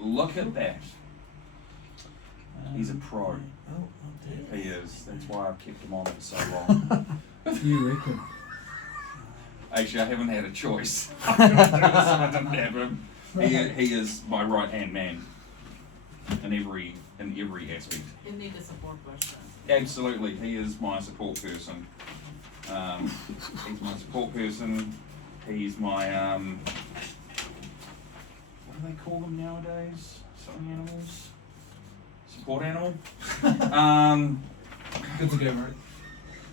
Look at that. He's a pro. Oh, dear. He is. That's why I've kept him on for so long. You reckon? Actually, I haven't had a choice. I couldn't do this if I didn't have him. He is my right-hand man in every aspect. You need a support person. Absolutely, he is my support person. He's my support person. He's my what do they call them nowadays? Something animals. Support animal. Good to go, mate.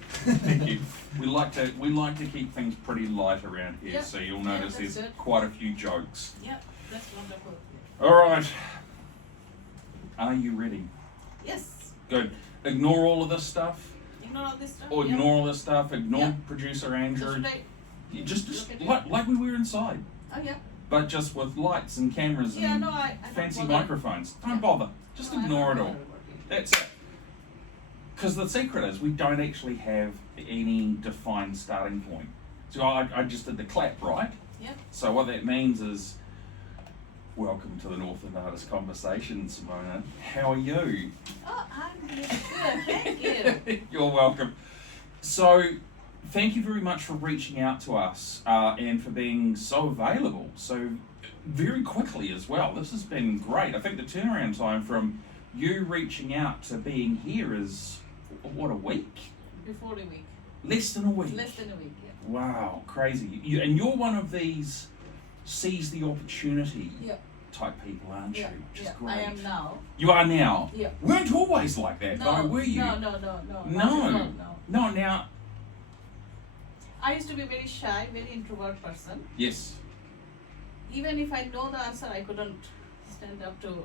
Thank you. We like to keep things pretty light around here, Yep. so you'll Yeah, notice that's there's good. quite a few jokes. Yep, that's wonderful. All right. Are you ready? Yes. Good. Ignore all of this stuff. Ignore all this stuff. Or Yep. ignore all this stuff. Ignore Yeah. producer So Andrew. should I? You just Look at it? like we were inside, Oh yeah. but just with lights and cameras Yeah, and no, I don't fancy bother. microphones. Don't Yeah. bother. Just No, I ignore it don't all. bother about it. That's it. Because the secret is we don't actually have any defined starting point. So I just did the clap, right? Yep. So what that means is, welcome to the Northern Artist Conversation, Simona. How are you? Oh, I'm really good. Thank you. You're welcome. So, thank you very much for reaching out to us and for being so available so very quickly as well. This has been great. I think the turnaround time from you reaching out to being here is, what, a week? Before the week. Less than a week. Less than a week. Yeah. Wow, crazy. And you're one of these seize the opportunity Yep. type people, aren't Yeah. you? Which is Yeah. great. I am now. You are now. Yeah. Weren't always like that, No. though, were you? No. No. Not at all, no. No, now. I used to be very shy, very introvert person. Yes. Even if I know the answer, I couldn't stand up to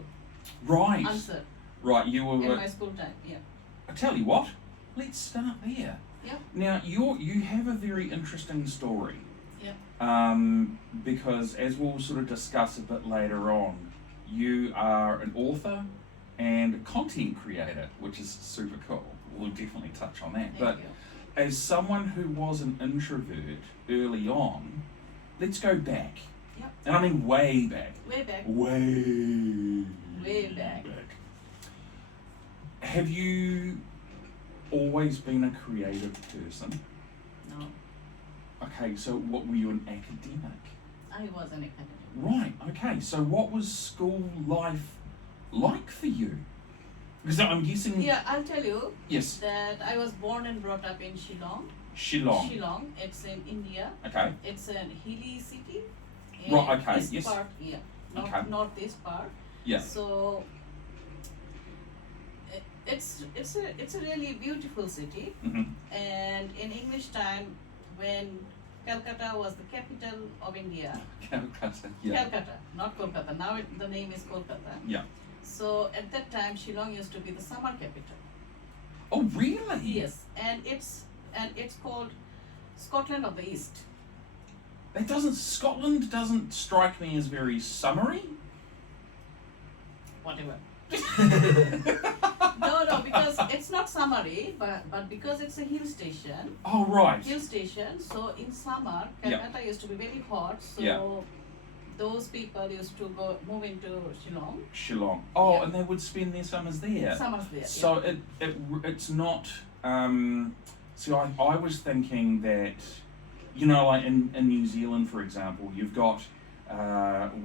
Right. answer Right, you in were. my school time. Yeah. I tell you what, let's start there. Yeah. Now, you have a very interesting story. Yeah. Because as we'll sort of discuss a bit later on, you are an author and a content creator, which is super cool. We'll definitely touch on that. Thank But you. as someone who was an introvert early on, let's go back. Yep. And I mean way back. Way back. Way back. Have you always been a creative person? No. Okay, so what, were you an academic? I was an academic. Right, okay, so what was school life like for you? Because I'm guessing... Yeah, I'll tell you Yes, that I was born and brought up in Shillong. Shillong. Shillong, it's in India. Okay, It's a hilly city. Right, okay, East yes. part, yeah. Okay. Northeast part. yeah, So it's a really beautiful city. hmm And in English time, when Calcutta was the capital of India, Calcutta, yeah, Calcutta, not Kolkata. Now the name is Kolkata. yeah. So at that time, Shillong used to be the summer capital. Oh, really? Yes, and it's called Scotland of the East. Scotland doesn't strike me as very summery. Whatever. No, because it's not summery, but because it's a hill station. Oh, right. Hill station. So in summer, Yeah. Calcutta used to be very hot. So Yeah. those people used to move into Shillong. Shillong. Oh, Yeah. and they would spend their summers there. Summers there. So it's not. See, I was thinking that, you know, like in New Zealand, for example, you've got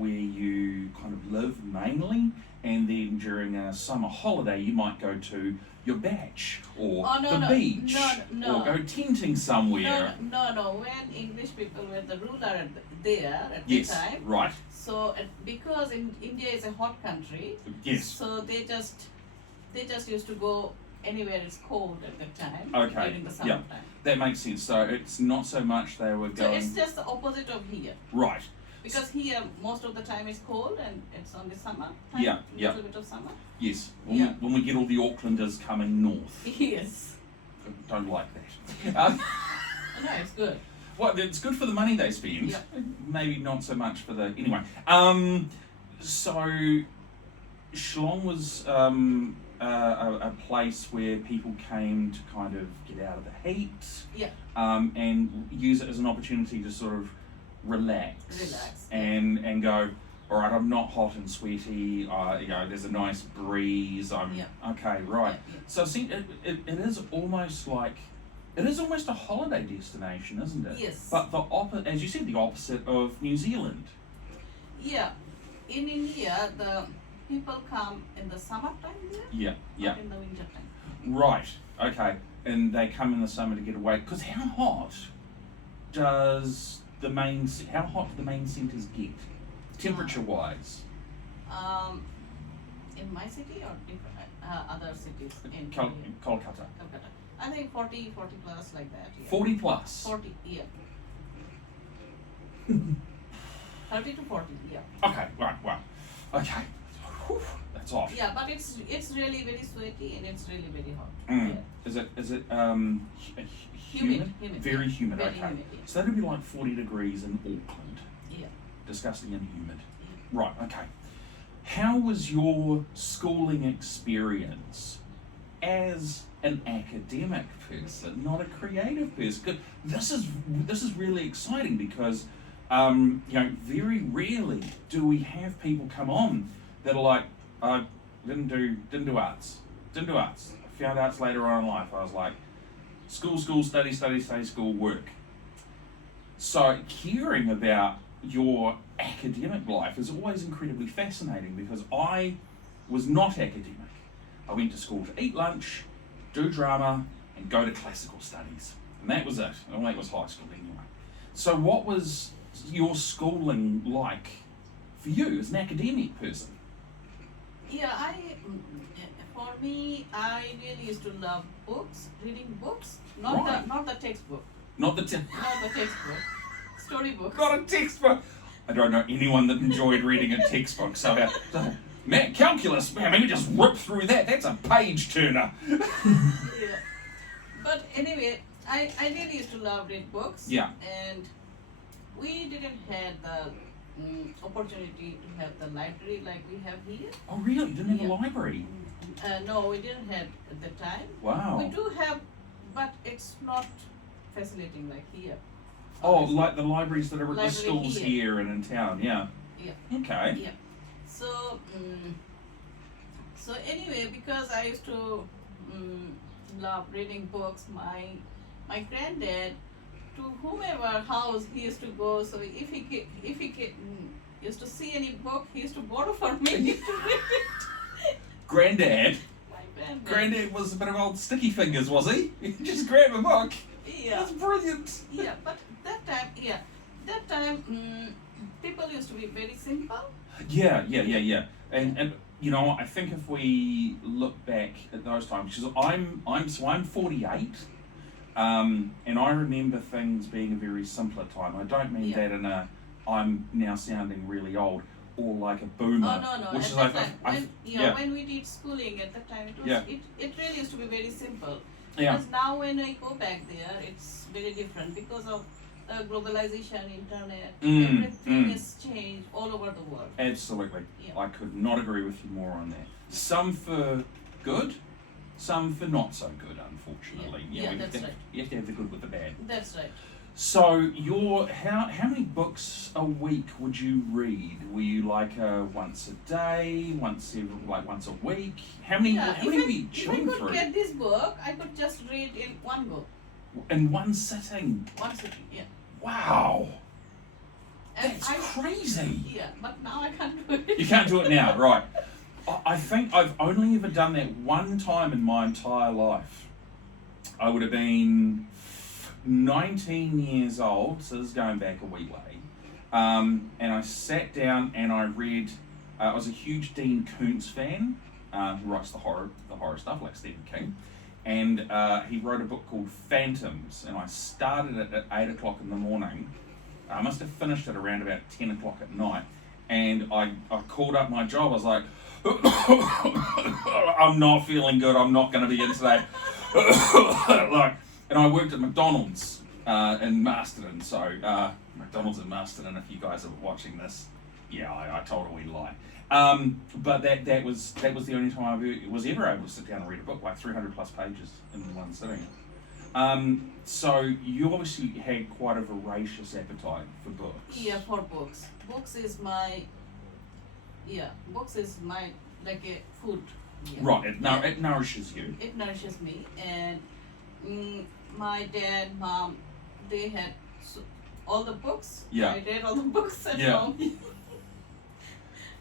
where you kind of live mainly, and then during a summer holiday, you might go to your batch or Oh, no, the no. beach No. or go tenting somewhere. No. When English people were the ruler there at Yes, the time, right. so because India is a hot country, Yes. so they just used to go anywhere it's cold at that time Okay, during the yeah. summertime. That makes sense. So it's not so much they were So going it's just the opposite of here. right. Because here most of the time is cold and it's only summer time. Yeah, yeah. Little bit of summer. Yes. Yeah. When we get all the Aucklanders coming north. Yes. Don't like that. No, it's good. Well, it's good for the money they spend. Yeah. Maybe not so much for the anyway. So Shillong was a place where people came to kind of get out of the heat. Yeah. And use it as an opportunity to sort of relax. Relax. And go, all right, I'm not hot and sweaty. There's a nice breeze. I'm Yeah. okay, right. Yeah. So see, it is almost like it is almost a holiday destination, isn't it? Yes. But as you said, the opposite of New Zealand. Yeah. In India, the people come in the summertime there, Yeah, yeah. not in the winter time. Right. Okay. And they come in the summer to get away. Because how hot do the main centres get, temperature-wise? In my city or different other cities in India? Kolkata. Calcutta. I think 40 plus like that. Yeah. 40 plus. 40, yeah. 30 to 40, yeah. Okay. Right. Wow. Okay. Whew, that's hot. Yeah, but it's really very sweaty and it's really very hot. Mm. Yeah. Is it Humid. Very humid. Very Okay. humid, yeah. So that'd be like 40 degrees in Auckland. Yeah. Disgusting and humid. Right, okay. How was your schooling experience as an academic person, not a creative person? 'Cause this is really exciting because very rarely do we have people come on that are like, I didn't do arts. Didn't do arts. I found arts later on in life. I was like, school, study, school, work. So hearing about your academic life is always incredibly fascinating because I was not academic. I went to school to eat lunch, do drama, and go to classical studies. And that was it. Well, that was high school anyway. So what was your schooling like for you as an academic person? Yeah, for me, I really used to love books, reading books, not Right. the textbook, Not the not the textbook, storybook. not a textbook. I don't know anyone that enjoyed reading a textbook. So, man, calculus, man, let me just rip through that. That's a page turner. Yeah. But anyway, I really used to love read books. Yeah. And we didn't have the opportunity to have the library like we have here. Oh, really? You didn't have a Yeah. library? No, we didn't have at the time. Wow. We do have, but it's not facilitating like here. Oh, Honestly. like the libraries that are at the Library schools here. here and in town, yeah. Yeah. Okay. Yeah. So, so anyway, because I used to love reading books, my granddad, to whomever house he used to go. So if he used to see any book, he used to borrow for me to read it. Granddad. My Granddad was a bit of old sticky fingers, was he? He just grabbed a book. Yeah. That's brilliant. Yeah, but that time, people used to be very simple. Yeah. And you know, I think if we look back at those times, because I'm 48, and I remember things being a very simpler time. I don't mean Yeah. that in a I'm now sounding really old or like a boomer. Oh no, Which at is that like time, yeah. when we did schooling at that time, Yeah. it really used to be very simple. Yeah. Because now when I go back there, it's very different because of globalization, internet, everything is changed all over the world. Absolutely. Yeah. I could not agree with you more on that. Some for good, some for not so good, unfortunately. Yeah, we that's have to, right. You have to have the good with the bad. That's right. So how many books a week would you read? Were you like once a day, once a week? How many Yeah, were you if I chewing could through? get this book, I could just read in one go, In one sitting? one sitting. Yeah. Wow. And That's crazy. Yeah, but now I can't do it. You can't do it now, right? I think I've only ever done that one time in my entire life. I would have been 19 years old, so this is going back a wee way. And I sat down and I read. I was a huge Dean Koontz fan, who writes the horror stuff like Stephen King, and he wrote a book called Phantoms. And I started it at 8 o'clock in the morning. I must have finished it around about 10 o'clock at night. And I called up my job. I was like, I'm not feeling good. I'm not going to be in today. And I worked at McDonald's in Masterton. So McDonald's in Masterton. If you guys are watching this, yeah, I told a wee lie. But that was the only time I was ever able to sit down and read a book, like 300 plus pages in one sitting. So you obviously had quite a voracious appetite for books. Yeah, for books. Books is my yeah, books is my like a food. Yeah. Right. Yeah. It nourishes you. It nourishes me, and my dad, mom, they had all the books. Yeah. I read all the books at Yeah. home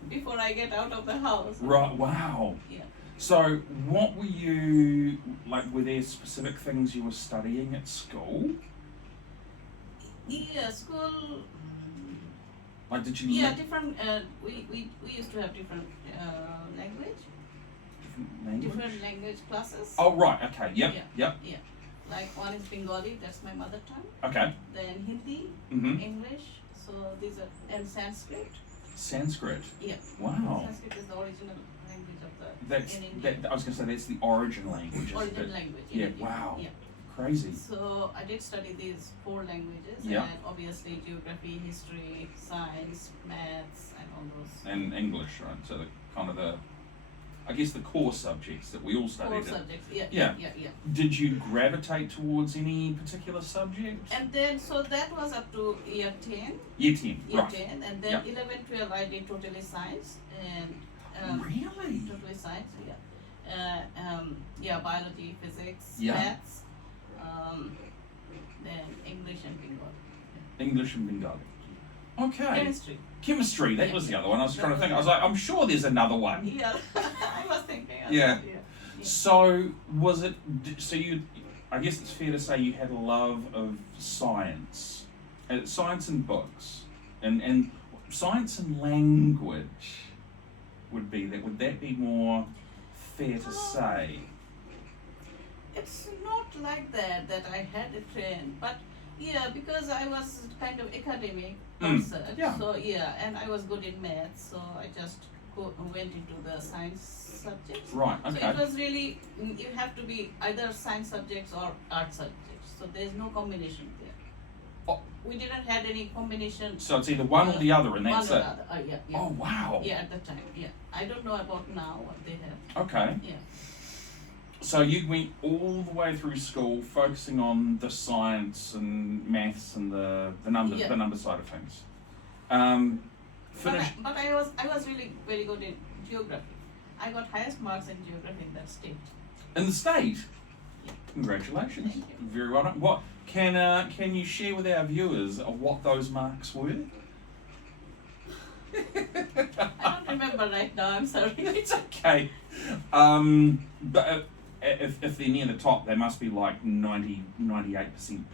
before I get out of the house. Right. Wow. Yeah. So, what were you like? Were there specific things you were studying at school? Yeah, school. Like, did you Yeah, learn different. We used to have different language, different language? different language classes. Oh, right. Okay. Yep. Yeah. Yep. Like one is Bengali, that's my mother tongue. Okay. Then Hindi, Mhm. English. So these are and Sanskrit. Sanskrit. Yeah. Wow. Sanskrit is the original language of the That's in India. I was going to say that's the origin language. isn't Original it? language. In Yeah. India. Wow. Yeah. Crazy. So I did study these 4 languages, Yeah. and obviously geography, history, science, maths, and all those And English, right? So the kind of I guess the core subjects that we all 4 studied. subjects. Yeah. Yeah. Yeah. Did you gravitate towards any particular subject? And then so that was up to year 10. Year 10, Year right. 10, and then Yeah. 11, 12 I did totally science, and Really? totally science, yeah, biology, physics, Yeah. maths, then English and Bengali. English and Bengali. Okay. Chemistry. Chemistry, that Yeah. was the other one. I was trying to That think. I was was like, I'm sure there's another one. Yeah, I was thinking. Yeah. Yeah. So, was it, so you, I guess it's fair to say you had a love of science, science and books, and science and language would that be more fair to say? It's not like that I had a trend, but yeah, because I was kind of academic person, yeah. so yeah, and I was good in maths, so I just went into the science subjects. Right, So okay. it was really, you have to be either science subjects or art subjects, so there's no combination there. Oh. We didn't had any combination. So it's either one or the other, and One that's or it. the other. Yeah. Oh, wow. Yeah, at the time, yeah. I don't know about now what they have. Okay. Yeah. So you went all the way through school focusing on the science and maths and the number Yeah. the number side of things. Finished. But I was really very good in geography. I got highest marks in geography in that state. In the state. Yeah. Congratulations. Thank you. Very well done. What can you share with our viewers of what those marks were? I don't remember right now. I'm sorry. It's okay. But if they're near the top, they must be like 98%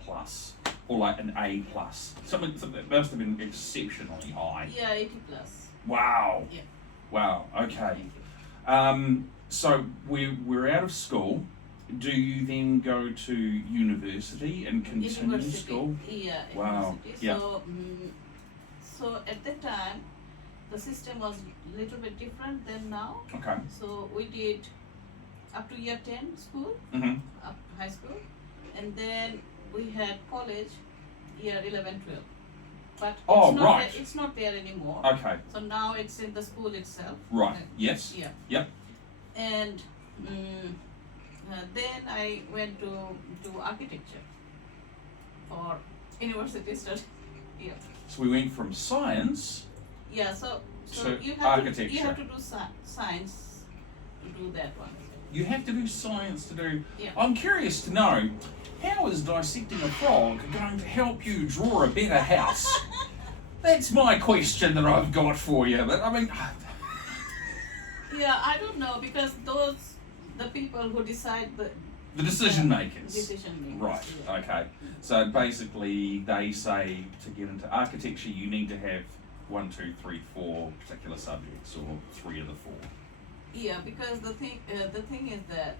plus, or like an A plus. Something that must have been exceptionally high. Yeah, 80 plus. Wow. Yeah. Wow. Okay. Thank you. So we're out of school. Do you then go to university and continue University. school? Yeah. Wow. University. Yeah. So at that time, the system was a little bit different than now. Okay. So we did up to year 10 school, Mhm. up high school, and then we had college, year 11, 12. But Oh, it's not right. there, it's not there anymore. Okay. So now it's in the school itself. Right. Yes. Yeah. Yep. And then I went to do architecture for university study. Yeah. So we went from science. Yeah. So So you have architecture. to you have to do science to do that one. You have to do science to do. Yeah. I'm curious to know, how is dissecting a frog going to help you draw a better house? That's my question that I've got for you. But I mean, Yeah, I don't know because the people who decide the decision makers. decision makers. Right. Yeah. Okay. So basically, they say to get into architecture, you need to have 1, 2, 3, 4 particular subjects, or 3 of the 4. Yeah, because the thing is that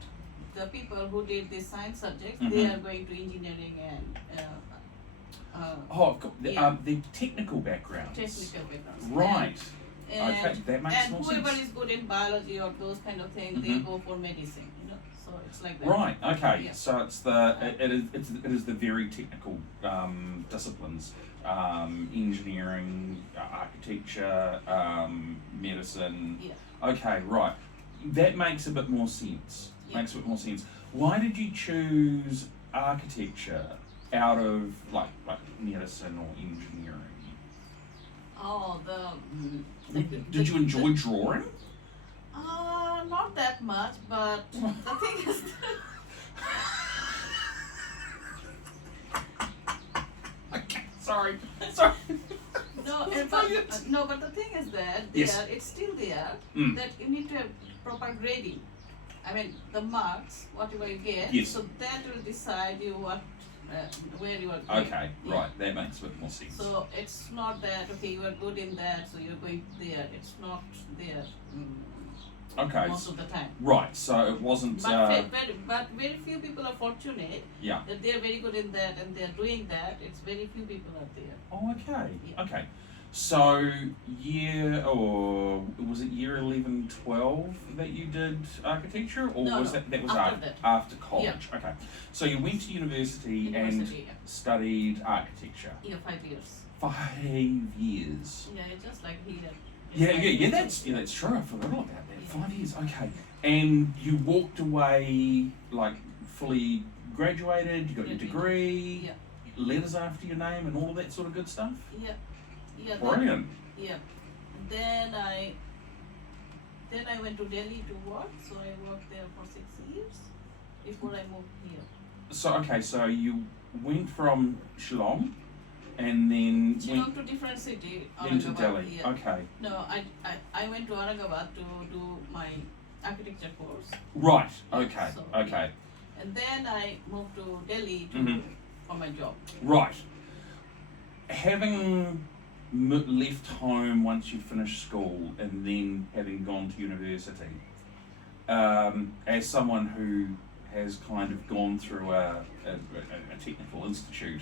the people who did the science subjects, they Mhm. are going to engineering and Oh, I've got Yeah. the technical backgrounds. technical backgrounds. Right. And, Okay, that makes and more whoever sense. is good in biology or those kind of things, they Mhm. go for medicine. So it's like that. Right. Okay. Yeah. So it's it is the very technical disciplines, engineering, architecture, medicine. Yeah. Okay. Right. That makes a bit more sense. Yeah. Makes a bit more sense. Why did you choose architecture out of like medicine or engineering? Oh, Did you enjoy drawing? Not that much, but the thing is, Okay, sorry. Sorry. no, It's but, brilliant. no, but the thing is that Yes. it's still there. Mm. That you need to have proper grading. I mean, the marks, whatever you get, Yes. so that will decide you where you are going. Okay, Yeah. right. That makes a bit more sense. So it's not that okay, you are good in that, so you're going there. It's not there Okay. most of the time. Right. So it wasn't. But very few people are fortunate Yeah. that they are very good in that and they are doing that. It's very few people are there. Oh, okay. Yeah. Okay. So was it year 11, 12 that you did architecture, or No, was no, that was after that. after college? Okay. So you went to university and University, studied architecture. yeah, 5 years. 5 years. Yeah, it's just like here. Yeah. That's true. I forgot about that. 5 years. Okay. And you walked away like fully graduated. You got your degree. Yeah. Letters after your name and all of that sort of good stuff. Yeah. Yeah. Brilliant. Yeah. Then I went to Delhi to work, so I worked there for 6 years before I moved here. So you went from Shillong and then Shillong to different city, went into Aurangabad. Delhi. Yeah. Okay. No, I went to Aurangabad to do my architecture course. Right. Yeah, Okay. so, Okay. And then I moved to Delhi Mhm. for my job. Right. Having left home once you finished school and then having gone to university, as someone who has kind of gone through a technical institute,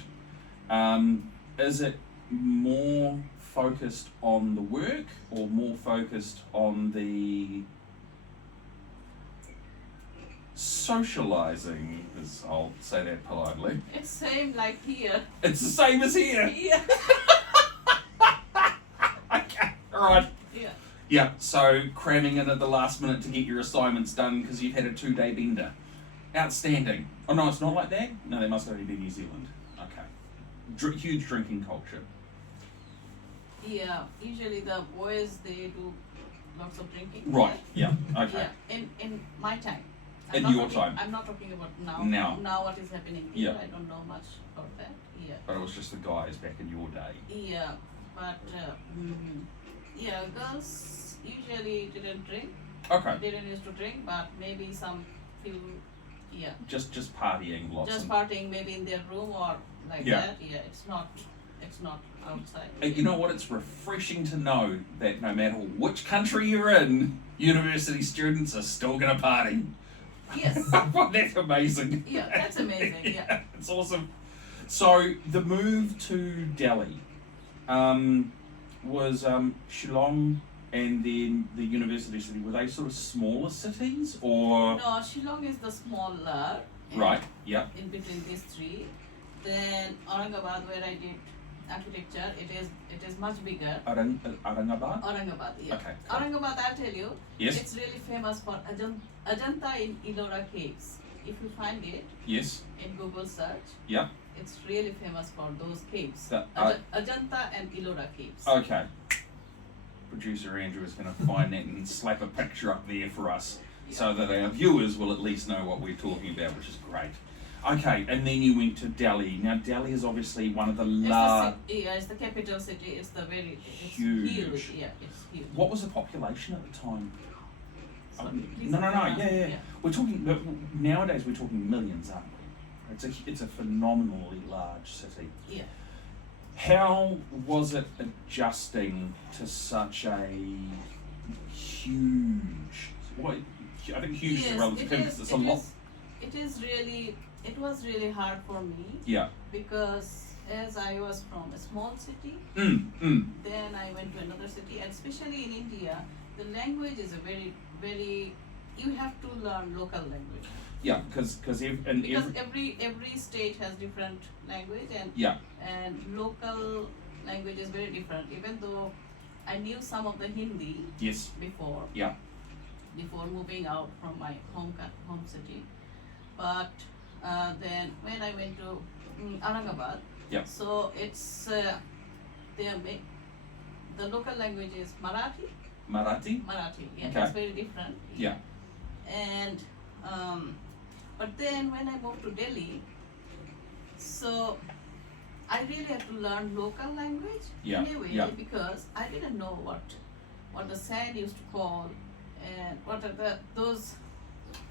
is it more focused on the work or more focused on the socializing, as I'll say that politely? It's same like here. It's the same as here. Yeah. Okay, alright. Yeah. Yeah, so cramming in at the last minute to get your assignments done because you've had a 2-day bender. Outstanding. Oh no, it's not like that? No, they must only be New Zealand. Okay. Huge drinking culture. Yeah. Usually the boys they do lots of drinking. Right, yeah, okay. Yeah. In my time. In not your talking- time. I'm not talking about now. Now. Now what is happening here? Yeah. I don't know much about that. Yeah. But it was just the guys back in your day. Yeah. But yeah, girls usually didn't drink. Okay. Didn't used to drink, but maybe some few. Yeah. Just partying lots. Just and, partying maybe in their room or like Yeah. that. Yeah. It's not outside. You know what? It's refreshing to know that no matter which country you're in, university students are still going to party. Yes. That's amazing. Yeah, that's amazing. Yeah. It's awesome. So the move to Delhi was Shillong and then the university city. Were they sort of smaller cities or? No, Shillong is the smaller. Right. Yeah. In between these three. Then Aurangabad, where I did architecture, it is much bigger. Aurangabad. Aurangabad, yeah. Okay. Cool. Aurangabad, I'll tell you, Yes. it's really famous for Ajanta in Ellora caves. If you find it Yes. in Google search, Yeah. it's really famous for those caves. The- Ajanta and Ellora caves. Okay. Producer Andrew is going to find that and slap a picture up there for us so that our viewers will at least know what we're talking about, which is great. Okay, and then you went to Delhi. Now, Delhi is obviously one of the large. It's the capital city. It's Huge. huge. Yeah, it's huge. What was the population at the time? Sorry, please No. pronounce Yeah. it, We're talking, but nowadays we're talking millions, aren't we? It's a phenomenally large city. Yeah. How was it adjusting to such a huge? What I think huge is a Yes, relative term. It's a lot. It was really hard for me Yeah. because as I was from a small city, then I went to another city, and especially in India, the language is a very you have to learn local language Yeah, because every state has different language yeah. and local language is very different. Even though I knew some of the Hindi Yes. before Yeah. moving out from my home city, but then when I went to Aurangabad, Yeah. so it's the local language is Marathi. Marathi? Marathi, yeah, Okay. it's very different. Yeah. And but then when I moved to Delhi, so I really had to learn local language Yeah, in a way yeah. because I didn't know what the sand used to call and what are those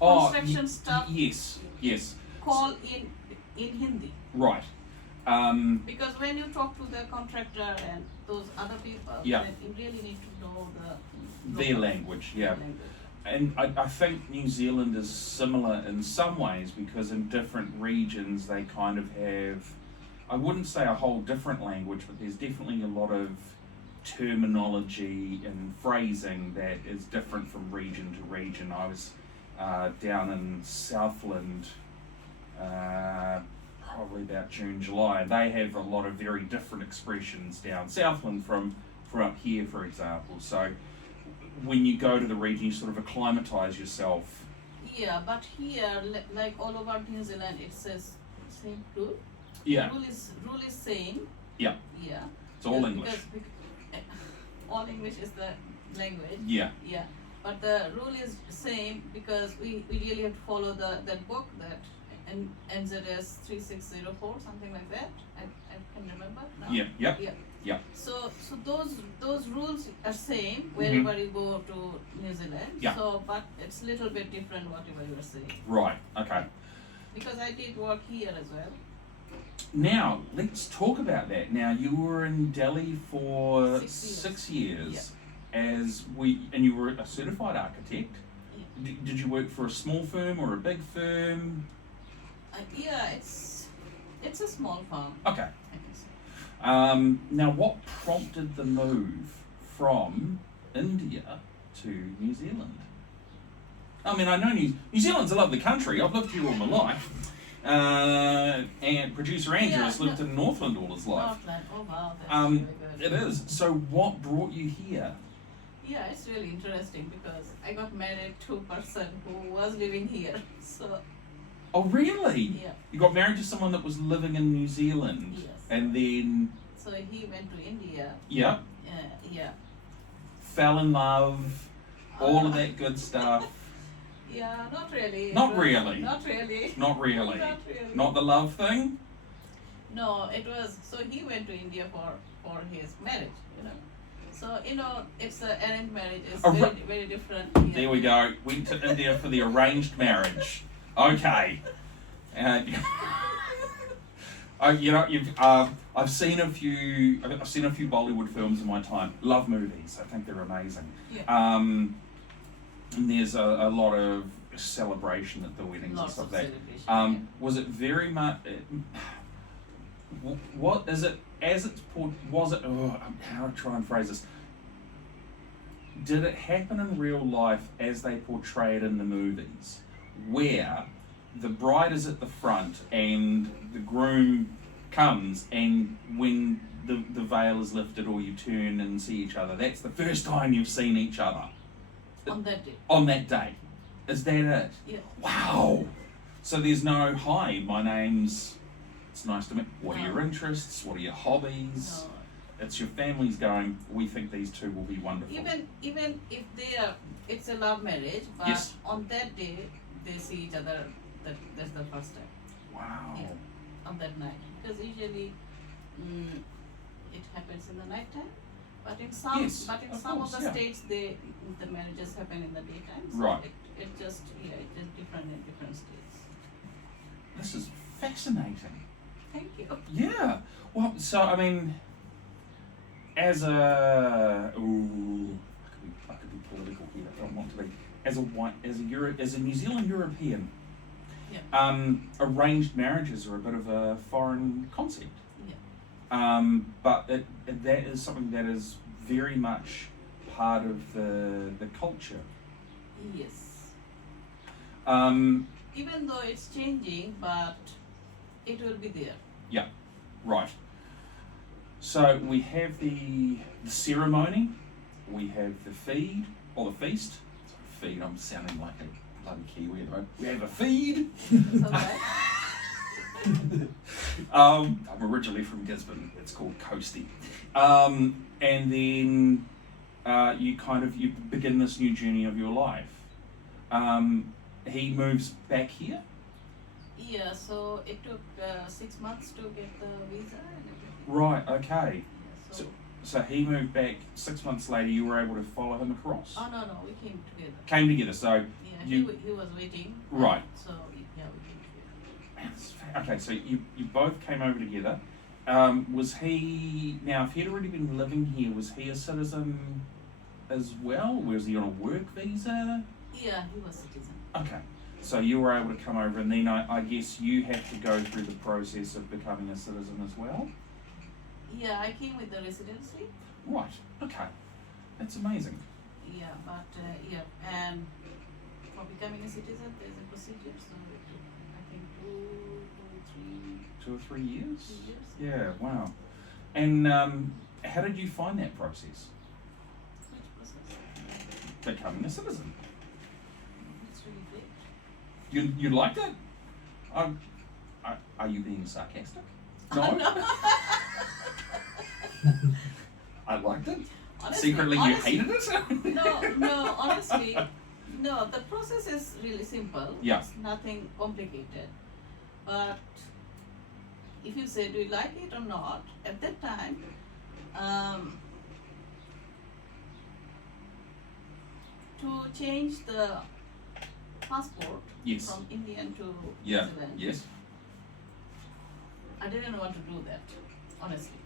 construction stuff Yes, call in Hindi. right. Because when you talk to the contractor and those other people, Yeah. then you really need to know Their language, yeah. language. And I think New Zealand is similar in some ways because in different regions they kind of have, I wouldn't say a whole different language, but there's definitely a lot of terminology and phrasing that is different from region to region. I was down in Southland probably about June, July, and they have a lot of very different expressions down Southland from up here, for example. So when you go to the region, you sort of acclimatise yourself. Yeah, but here, like all over New Zealand, it says same rule. Yeah, Rule is same. Yeah. Yeah. it's all English. All English is the language. Yeah, Yeah. But the rule is same because we really have to follow that book that NZS 3604 something like that. I can remember now. yeah, yeah, Yeah. yeah. So those rules are same wherever you go to New Zealand. Yeah. So but it's a little bit different whatever you are saying. Right, okay. Because I did work here as well. Now, let's talk about that. Now, you were in Delhi for 6 years and you were a certified architect. Yeah. Did you work for a small firm or a big firm? Yeah, it's a small farm, Okay. I can say. Now, what prompted the move from India to New Zealand? I mean, I know New Zealand's a lovely country. I've lived here all my life. And producer Andrew Yeah, has lived in Northland all his life. Northland. Oh wow, that's really good. It is. So, what brought you here? Yeah, it's really interesting because I got married to a person who was living here. So Oh, really? yeah, You got married to someone that was living in New Zealand, yes. and then So he went to India. yeah, Yeah. fell in love, all of that good stuff. Yeah, not really. Not really. Not really. Not really. Not really. Not the love thing. No, it was so he went to India for his marriage, you know. So it's an arranged marriage. It's A very very different. Yeah. There we go. Went to India for the arranged marriage. Okay. I've seen a few Bollywood films in my time. Love movies. I think they're amazing. Yeah. And there's a lot of celebration at the weddings Lots and of stuff like celebration. that. Was it very much? What is it? As it's was it? Oh, how do I try and phrase this? Did it happen in real life as they portray it in the movies, where the bride is at the front and the groom comes, and when the veil is lifted or you turn and see each other, that's the first time you've seen each other On that day. on that day? Is that it? Yeah. Wow. So there's no, hi, my name's, it's nice to meet, what are No. your interests, what are your hobbies? No. It's your family's going, we think these two will be wonderful. Even if it's a love marriage, but Yes. on that day they see each other. That's the first time Wow. Yeah. on that night. Because usually it happens in the night time. But in some Yes, of some course, of the yeah. states the marriages happen in the daytime. So Right. It just different in different states. This is fascinating. Thank you. Yeah. Well, so I mean, as a I could be political here. I don't want to be. As a New Zealand European, Yeah. Arranged marriages are a bit of a foreign concept. Yeah. But that is something that is very much part of the culture. Yes. Um, Even though it's changing, but it will be there. Right. So we have the ceremony, we have the feed, or the feast. Sorry, feed, I'm sounding like a bloody Kiwi at the moment. We have a feed. So that I'm originally from Gisborne. It's called Coastie. And then you begin this new journey of your life. He moves back here. Yeah, so it took 6 months to get the visa and everything. Right. Okay. Yeah, So, so he moved back 6 months later. You were able to follow him across. oh no, we came together. Came together. So Yeah, you- he was waiting. Right. So yeah, we came together. Man, okay. So you both came over together. Was he now? If he'd already been living here, was he a citizen as well? Was he on a work visa? Yeah, he was citizen. Okay. So you were able to come over, and then I guess you had to go through the process of becoming a citizen as well? Yeah, I came with the residency. Right, okay. That's amazing. Yeah, but yeah, and for becoming a citizen, there's a procedure. So it took, I think 2 or 3 years? 3 years. Yeah, wow. And how did you find that process? Which process? Becoming a citizen. It's really great. You liked it? Are you being sarcastic? No? I liked it. Honestly, Secretly you hated it? No, honestly, no. The process is really simple. Yeah. It's nothing complicated. But if you say, do you like it or not? At that time, to change the passport Yes. from Indian to Yeah. New Zealand, Yes. I didn't want to do that. Honestly.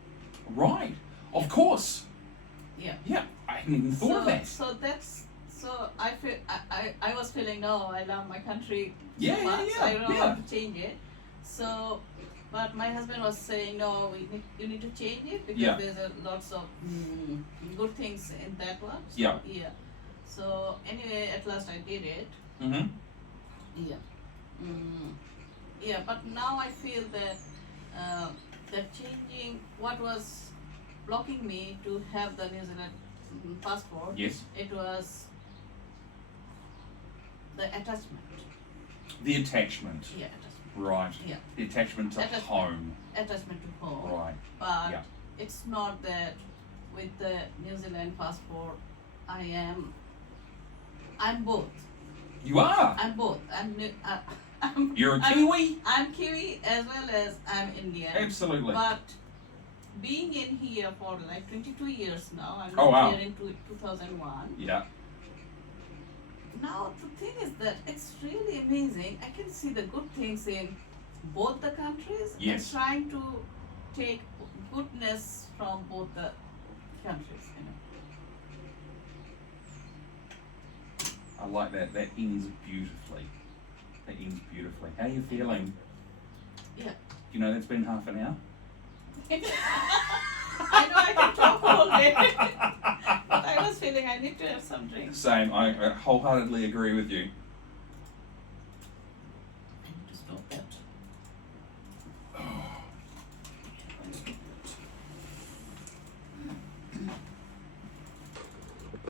Right. Of course. Yeah. Yeah. I hadn't even thought of that. So I feel I was feeling, no, I love my country Yeah, so yeah, much, yeah, I don't yeah. want to change it. So, but my husband was saying, no, you need to change it because Yeah. there's lots of good things in that one. So, Yeah. Yeah. So anyway, at last I did it. Mm-hmm. Yeah. Yeah, but now I feel that that changing what was blocking me to have the New Zealand passport, Yes. it was the attachment. The attachment. Yeah, attachment. Right. Yeah. The attachment to Attachment. home. Attachment to home. Right. But Yeah. it's not that with the New Zealand passport I'm both. You are. I'm both. You're a Kiwi? I'm Kiwi as well as I'm Indian. Absolutely. But being in here for like 22 years now, I'm Oh, wow. here in 2001. Yeah. Now the thing is that it's really amazing. I can see the good things in both the countries Yes. and trying to take goodness from both the countries. I like that. That ends beautifully. That ends beautifully. How are you feeling? Yeah. You know that's been half an hour? I know I can talk all day, but I was feeling I need to have some drinks. Same. I wholeheartedly agree with you.